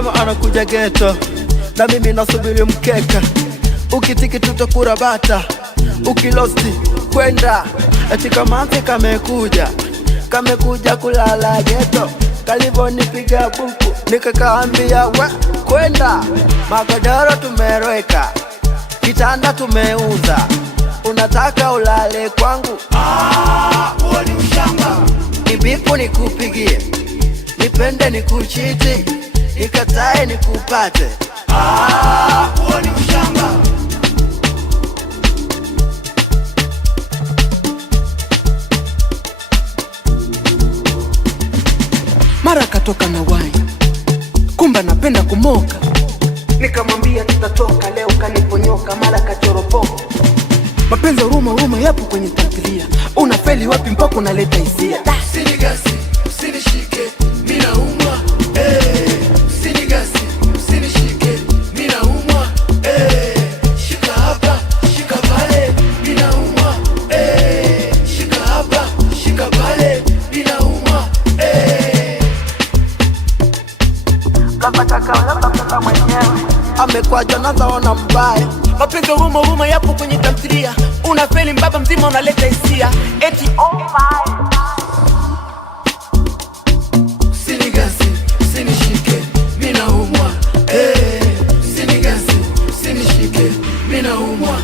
Anasema anakuja ghetto na mimi nasubiri mkeka. Ukitiki tutakura bata, ukilosti kwenda. Eti Kamanzi kamekuja kulala ghetto. Kalivonipiga buku nikakaambia we kwenda. Magodoro tumeroweka, kitanda tumeuza, unataka ulale kwangu? Huo ni ushamba. Nibipu nikupigie, nipende nikuchiti, nikatae nikupate. Huo ni ushamba. Mara katoka na wai, kumba napenda kumoka. Nikamwambia tutatoka leo, kaniponyoka mara kachoropoka. Mapenzi huruma yapo kwenye tamthilia. Unafeli wapi mpaka unaleta hisia? Usinigasi, usinishike, mimi naumwa. Usinigasi, usinishike, mimi naumwa. Shika hapa, shika pale, mimi naumwa. Shika hapa, shika pale, mimi naumwa. Kaka mwenyewe amekwaja nazaona mbaya. Mapenzi huruma yapo kwenye tamthilia. Unafeli mbaba mzima unaleta hisia. Eti oh my. Usinigasi, usinishike, mimi naumwa. Usinigasi, usinishike, mimi naumwa.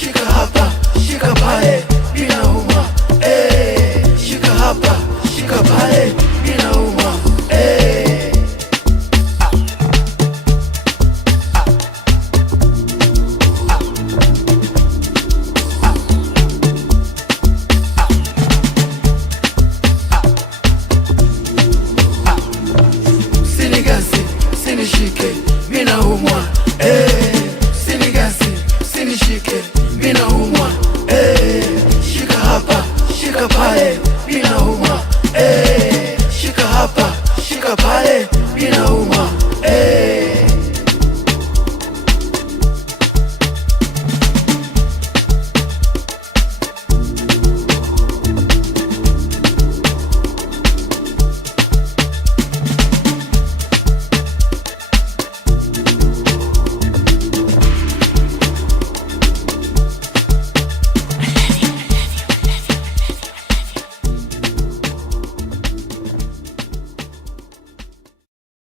Shika hapa, shika pale, mimi naumwa. Shika hapa, shika pale, mimi naumwa. Usinigasi, usinishike, mimi naumwa.